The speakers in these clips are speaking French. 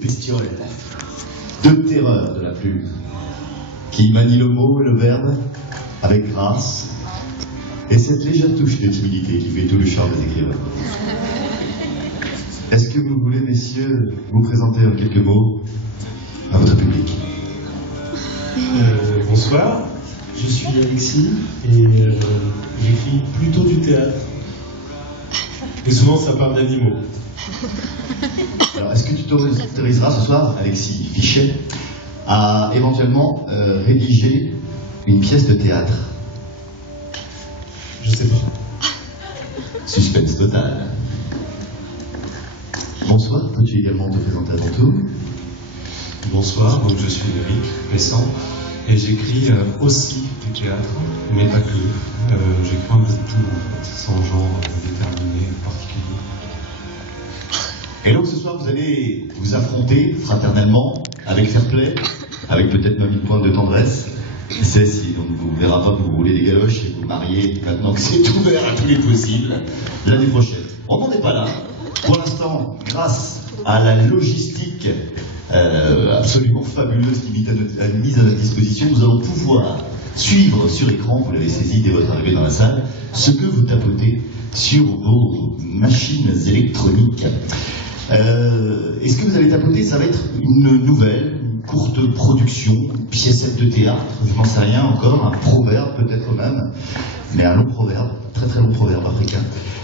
Bestiole, de terreur de la plume, qui manie le mot et le verbe avec grâce, et cette légère touche de timidité qui fait tout le charme des écrivains. Est-ce que vous voulez, messieurs, vous présenter en quelques mots à votre public? Bonsoir, je suis Alexis et j'écris plutôt du théâtre. Et souvent ça parle d'animaux. Alors, est-ce que tu t'autoriseras ce soir, Alexis Fichet, à éventuellement rédiger une pièce de théâtre? Je sais pas. Suspense total. Bonsoir, peux-tu également te présenter à ton tour? Bonsoir, donc je suis Eric Pessan et j'écris aussi du théâtre, mais pas que. J'écris un peu de tout, en fait, sans genre déterminé particulier. Et donc ce soir, vous allez vous affronter fraternellement, avec fair play, avec peut-être même une pointe de tendresse. C'est si on ne vous verra pas vous rouler des galoches et vous marier maintenant que c'est ouvert à tous les possibles l'année prochaine. On n'en est pas là. Pour l'instant, grâce à la logistique absolument fabuleuse qui est mise à notre disposition, nous allons pouvoir suivre sur écran, vous l'avez saisi dès votre arrivée dans la salle, ce que vous tapotez sur vos machines électroniques. Et ce que vous allez tapoter, ça va être une nouvelle, une courte production, une piécette de théâtre, je n'en sais rien encore, un proverbe peut-être même, mais un long proverbe, très très long proverbe africain.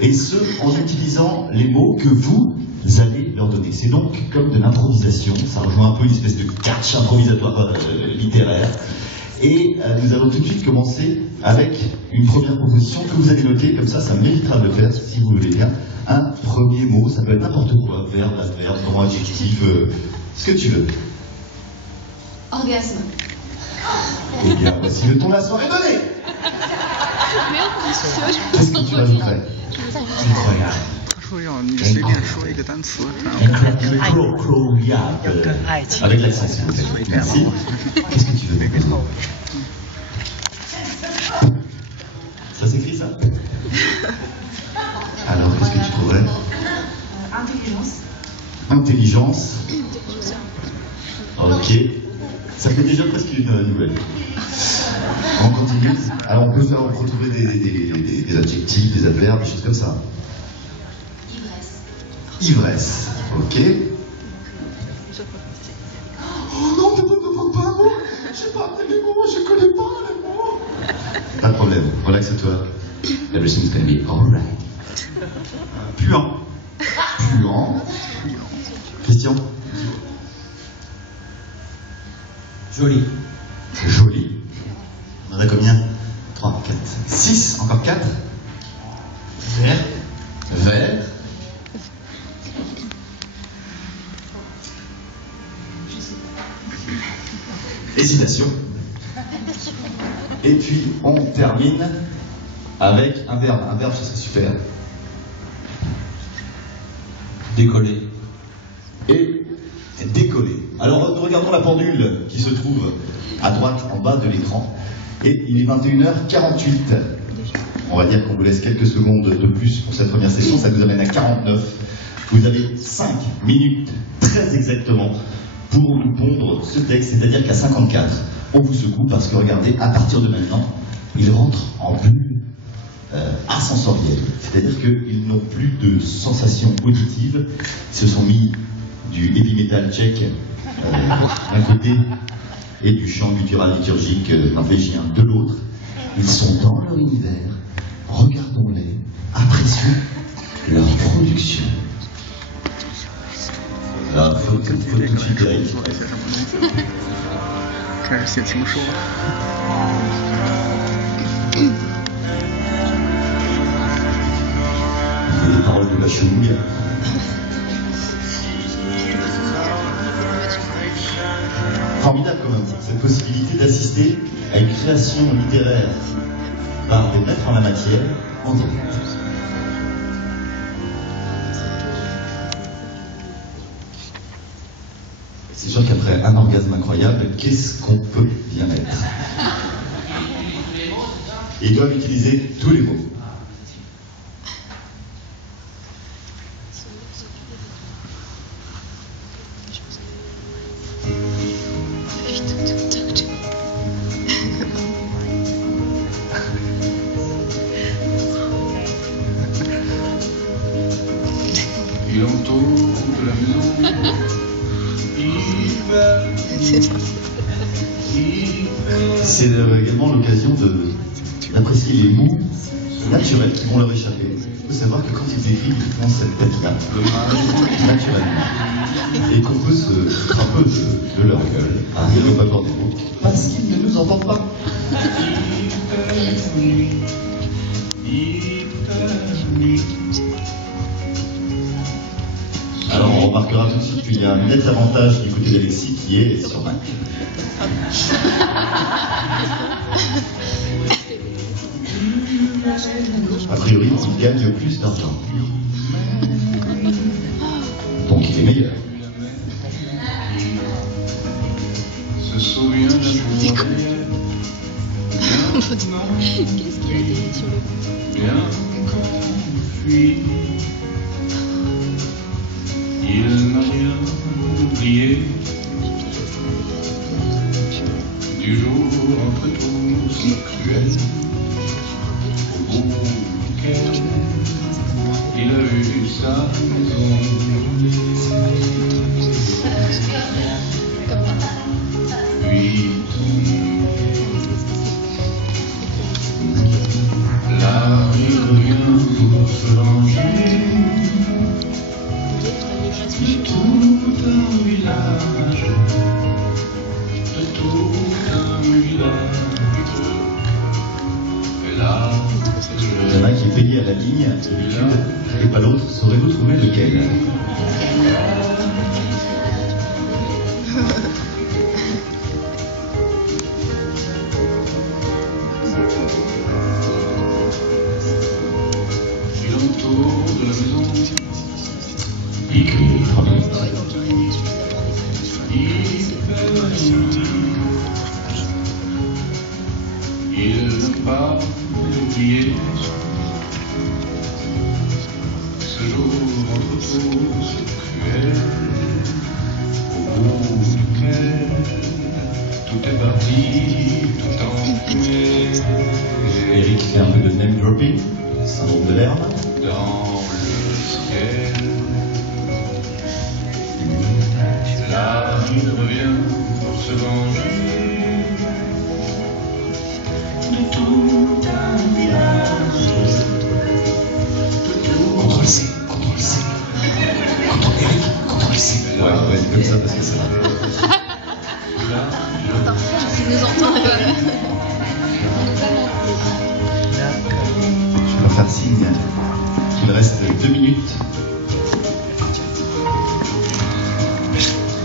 Et ce, en utilisant les mots que vous allez leur donner. C'est donc comme de l'improvisation, ça rejoint un peu une espèce de catch improvisatoire littéraire. Et nous allons tout de suite commencer avec une première proposition que vous allez noter, comme ça méritera de le faire si vous voulez bien. Un premier mot, ça peut être n'importe quoi, verbe, adverbe, nom, adjectif, ce que tu veux. Orgasme. Eh bien, voici le ton de la soirée donné. Qu'est-ce que tu rajouterais? Incroyable. Avec l'accent, s'il vous plaît. Merci. Qu'est-ce que tu veux? Ça s'écrit, ça? Alors, qu'est-ce que tu trouverais? Intelligence. Intelligence. Ok. Ça fait déjà presque une nouvelle. On continue. Alors, on peut retrouver des adjectifs, des adverbes, des choses comme ça. Ivresse. Ivresse. Ok. Oh non, ne me pas un mot. Je n'ai pas appris les mots, je ne connais pas les mots. Pas de problème, relaxe-toi. Everything's gonna be alright. Puant. Puant. Question. Joli. Joli. On en a combien? 3, 4, 6, encore 4. Vert. Vert. Hésitation. Et puis on termine avec un verbe. Un verbe, ce serait super. Décoller. Et décoller. Alors nous regardons la pendule qui se trouve à droite en bas de l'écran. Et il est 21h48. On va dire qu'on vous laisse quelques secondes de plus pour cette première session. Ça nous amène à 49. Vous avez 5 minutes très exactement pour nous pondre ce texte. C'est-à-dire qu'à 54, on vous secoue parce que regardez, à partir de maintenant, il rentre en bulle ascensorielle. C'est-à-dire qu'ils n'ont plus de sensations auditives. Ils se sont mis du heavy metal tchèque d'un côté et du chant guttural liturgique norvégien de l'autre. Ils sont dans leur univers. Regardons-les, apprécions leur production. Là, faut tout de suite vérifier. Les paroles de la chouille. Formidable quand même, cette possibilité d'assister à une création littéraire par des maîtres en la matière en direct. C'est sûr qu'après un orgasme incroyable, qu'est-ce qu'on peut bien mettre? Ils doivent utiliser tous les mots. C'est également l'occasion d'apprécier les mots naturels qui vont leur échapper. Il faut savoir que quand ils écrivent, ils font cette tête-là, naturellement. Et qu'on peut se foutre un peu de leur gueule, hein, et ne pas avoir de mots, parce qu'ils ne nous entendent pas. Alors on remarquera tout de suite qu'il y a un net avantage du côté d'Alexis qui est sur Mac. A priori, il gagne plus d'argent. Donc il est meilleur. Se souvient d'un jour. Qu'est-ce qu'il a été sur le coup? Bien confus. Il n'a rien oublié. Du jour entre tous cruel. Au bout duquel il a eu sa maison. Puis là il revient pour se venger de tout un village, de tout un village. Et là, Il y en a un qui est payé à la ligne, d'habitude, et pas l'autre. Saurez-vous trouver lequel? il entoure de la maison. Il crie 3 minutes. Il n'a pas oublié ce jour entre tous cruel, au bout duquel tout est parti, tout en fumée. Eric fait un peu de name dropping, syndrome de l'herbe. Dans le ciel, là il revient pour se venger de tout un village, de tout. Ctrl-C, Ctrl-C. Ctrl-Eric, Ctrl-C. Ouais, on va être comme ça parce que ça va. Attends, s'il nous entend, Je vais leur faire signe qu'il reste 2 minutes.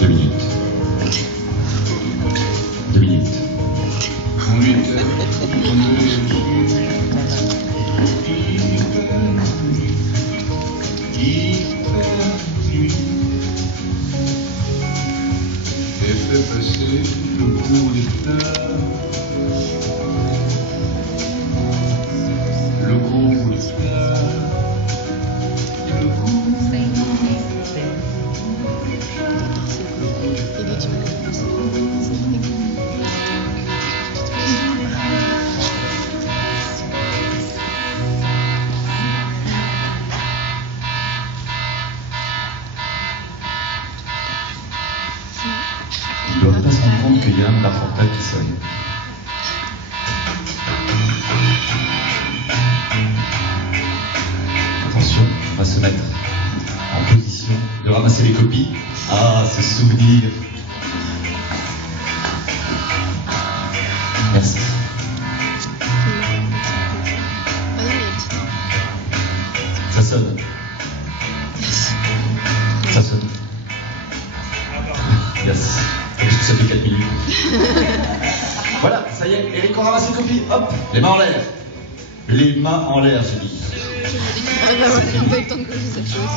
2 minutes. 2 minutes. On lui était tombé dessus. Hyper nuit. Et fait passer le cours des fleurs. Le cours des fleurs. Le cours des Ils ne doivent pas se rendre compte qu'il y a un portable qui sonne. Attention, on va se mettre en position de ramasser les copies. Ah, ce souvenir. Merci. Ça sonne. Ça sonne. Yes. Parce que ça fait 4 minutes. Voilà, ça y est, Eric, on ramasse les copies. Hop, les mains en l'air. Les mains en l'air, j'ai dit. On pas eu le temps de causer cette chose.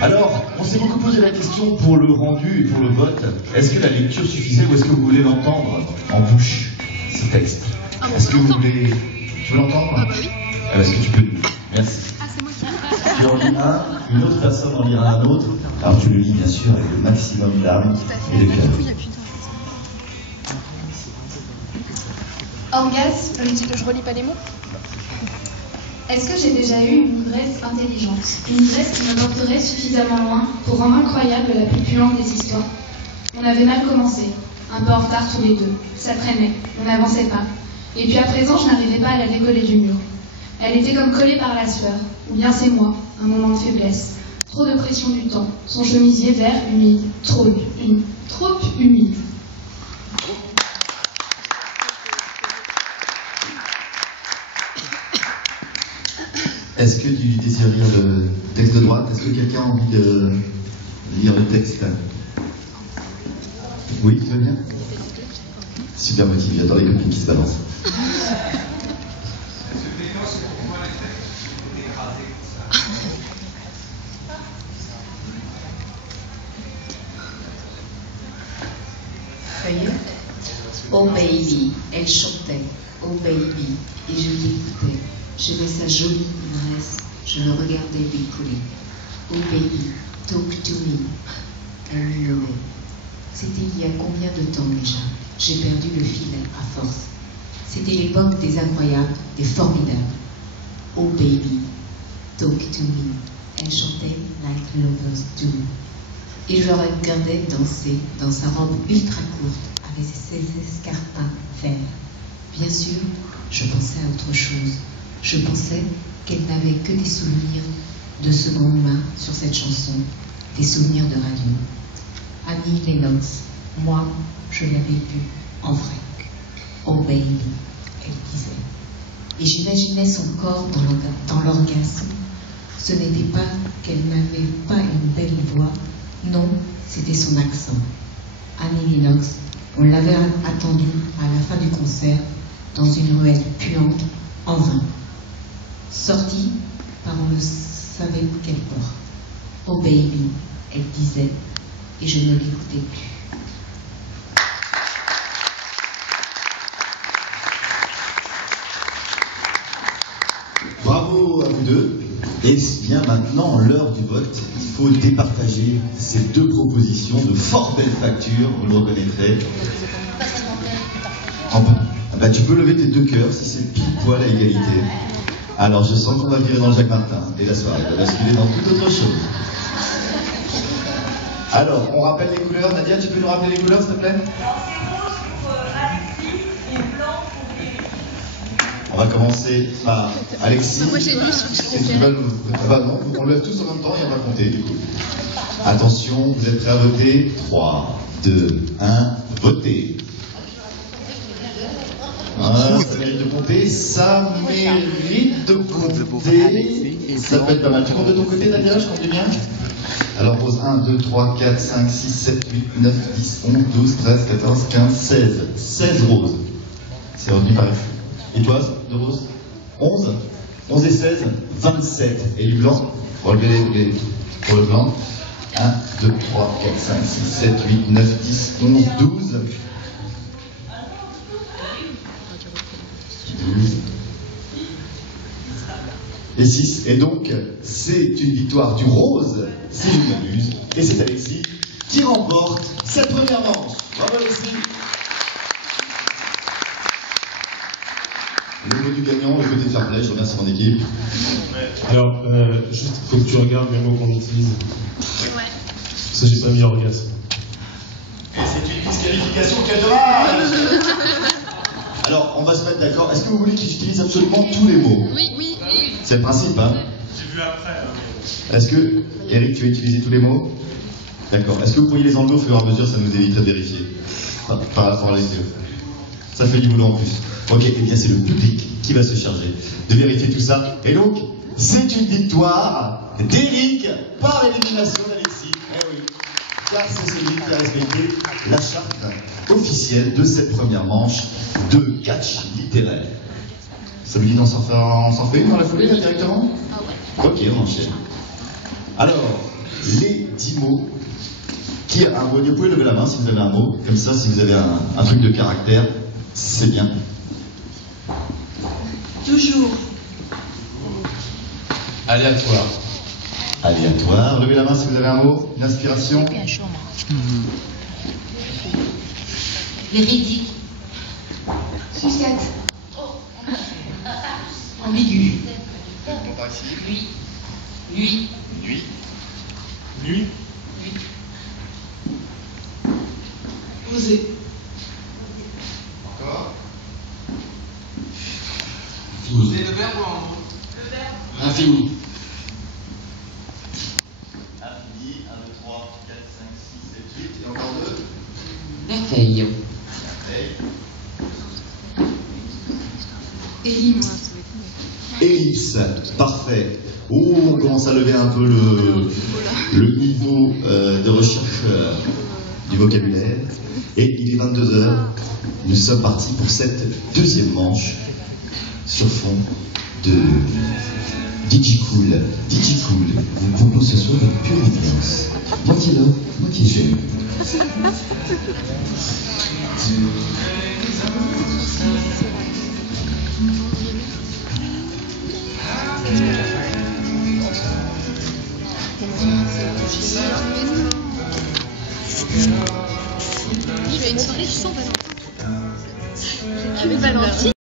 Alors, on s'est beaucoup posé la question pour le rendu et pour le vote. Est-ce que la lecture suffisait ou est-ce que vous voulez l'entendre en bouche, ce texte? Ah bon, Est-ce que on vous l'entend. voulez... Tu veux l'entendre? Ah bah oui. Ah, est-ce que tu peux nous... Merci. Ah, c'est moi qui. Tu en lis un, une autre personne en lira un autre. Alors tu le lis bien sûr avec le maximum d'âme et de cœur. Oui, putain. Orgasme, Je relis pas les mots. Est-ce que j'ai déjà eu une ivresse intelligente? Une ivresse qui me porterait suffisamment loin pour rendre incroyable la plus puante des histoires? On avait mal commencé, un peu en retard tous les deux. Ça traînait, on n'avançait pas. Et puis à présent, je n'arrivais pas à la décoller du mur. Elle était comme collée par la sueur. Ou bien c'est moi, un moment de faiblesse. Trop de pression du temps. Son chemisier vert, humide. Trop humide. Est-ce que tu désires lire le texte de droite? Est-ce que quelqu'un a envie de lire le texte? Oui, tu veux bien? Super motivé, j'adore les copines qui se balancent. Feuille. Oh baby, elle chantait. Oh baby, et je l'écoutais. Je trouvais sa jolie ivresse, je le regardais décoller. Oh baby, talk to me. Elle hurlait. C'était il y a combien de temps déjà? J'ai perdu le fil à force. C'était l'époque des incroyables, des formidables. Oh baby, talk to me. Elle chantait like lovers do. Et je le regardais danser dans sa robe ultra courte avec ses escarpins verts. Bien sûr, je pensais à autre chose. Je pensais qu'elle n'avait que des souvenirs de seconde main sur cette chanson, des souvenirs de radio. Annie Lennox, moi, je l'avais vue en vrai. Oh baby, elle disait. Et j'imaginais son corps dans l'orgasme. Ce n'était pas qu'elle n'avait pas une belle voix, non, c'était son accent. Annie Lennox, on l'avait attendue à la fin du concert dans une ruelle puante en vain. Sortie par on ne savait quelle porte. Oh baby, elle disait, et je ne l'écoutais plus. Bravo à vous deux. Et bien maintenant, l'heure du vote, il faut départager ces deux propositions de fort belle facture, vous le reconnaîtrez. Bah, tu peux lever tes deux cœurs si c'est pile poil à égalité. Alors je sens qu'on va virer dans le Jacques Martin et la soirée va basculer dans toute autre chose. Alors, on rappelle les couleurs. Nadia, tu peux nous rappeler les couleurs s'il te plaît? On va commencer par Alexis. Moi j'ai lu sur Et tu vas nous... Ah bah non, on lève tous en même temps et on va compter du coup. Attention, vous êtes prêts à voter? 3, 2, 1, votez. Voilà, ça mérite de compter, ça mérite de compter. Ça peut être pas mal. Tu comptes de ton côté, Nadia? Je compte du mien? Alors, Rose, 1, 2, 3, 4, 5, 6, 7, 8, 9, 10, 11, 12, 13, 14, 15, 16. 16 Rose. C'est revenu par Et toi, de Rose? 11. 11 et 16, 27. Et du blanc? Pour le blanc. 1, 2, 3, 4, 5, 6, 7, 8, 9, 10, 11, 12. 12. Et 6. Et donc, c'est une victoire du rose, si je ne m'abuse. Et c'est Alexis qui remporte cette première manche. Bravo Alexis. Le mot du gagnant, le côté fair play, je remercie mon équipe. Alors, juste, il faut que tu regardes les mots qu'on utilise. Ouais. Parce que j'ai pas mis orgasme. Et c'est une disqualification, quel dommage. Alors, on va se mettre d'accord. Est-ce que vous voulez que j'utilise absolument tous les mots? Oui, oui, oui. C'est le principe, hein? J'ai vu après. Est-ce que, Eric, tu as utilisé tous les mots? D'accord. Est-ce que vous pourriez les enlever au fur et à mesure? Ça nous éviterait de vérifier. Par rapport à les yeux. Ça fait du boulot en plus. Ok, et bien c'est le public qui va se charger de vérifier tout ça. Et donc, c'est une victoire d'Eric par l'élimination d'Alexis. Eh oui, car c'est celui qui a respecté la charte officielle de cette première manche de catch littéraire. Ça vous dit d'en s'en fait une dans la foulée là, directement? Ah ouais. Ok, on enchaîne. Alors, les 10 mots. Qui a un mot? Vous pouvez lever la main si vous avez un mot. Comme ça, si vous avez un truc de caractère, c'est bien. Toujours. Aléatoire. Aléatoire. Levez la main si vous avez un mot. Une inspiration. Véridique. Sucette. Ambigu. ici. Lui. Lui. Lui. Lui. Oser. Encore. Oser le verbe ou un mot? Infini. Infini. 1, 2, 3, 4, 5, 6, 7, 8. Et encore 2. Merveille. Ellipse. Ellipse, parfait. Oh, on commence à lever un peu le niveau de recherche du vocabulaire. Et il est 22 h. Nous sommes partis pour cette deuxième manche sur fond de DigiCool. DigiCool vous propose ce soir une pure ambiance. Moitié d'or, moitié jeu. Je fais une soirée sans Valentin. Avec Valentin.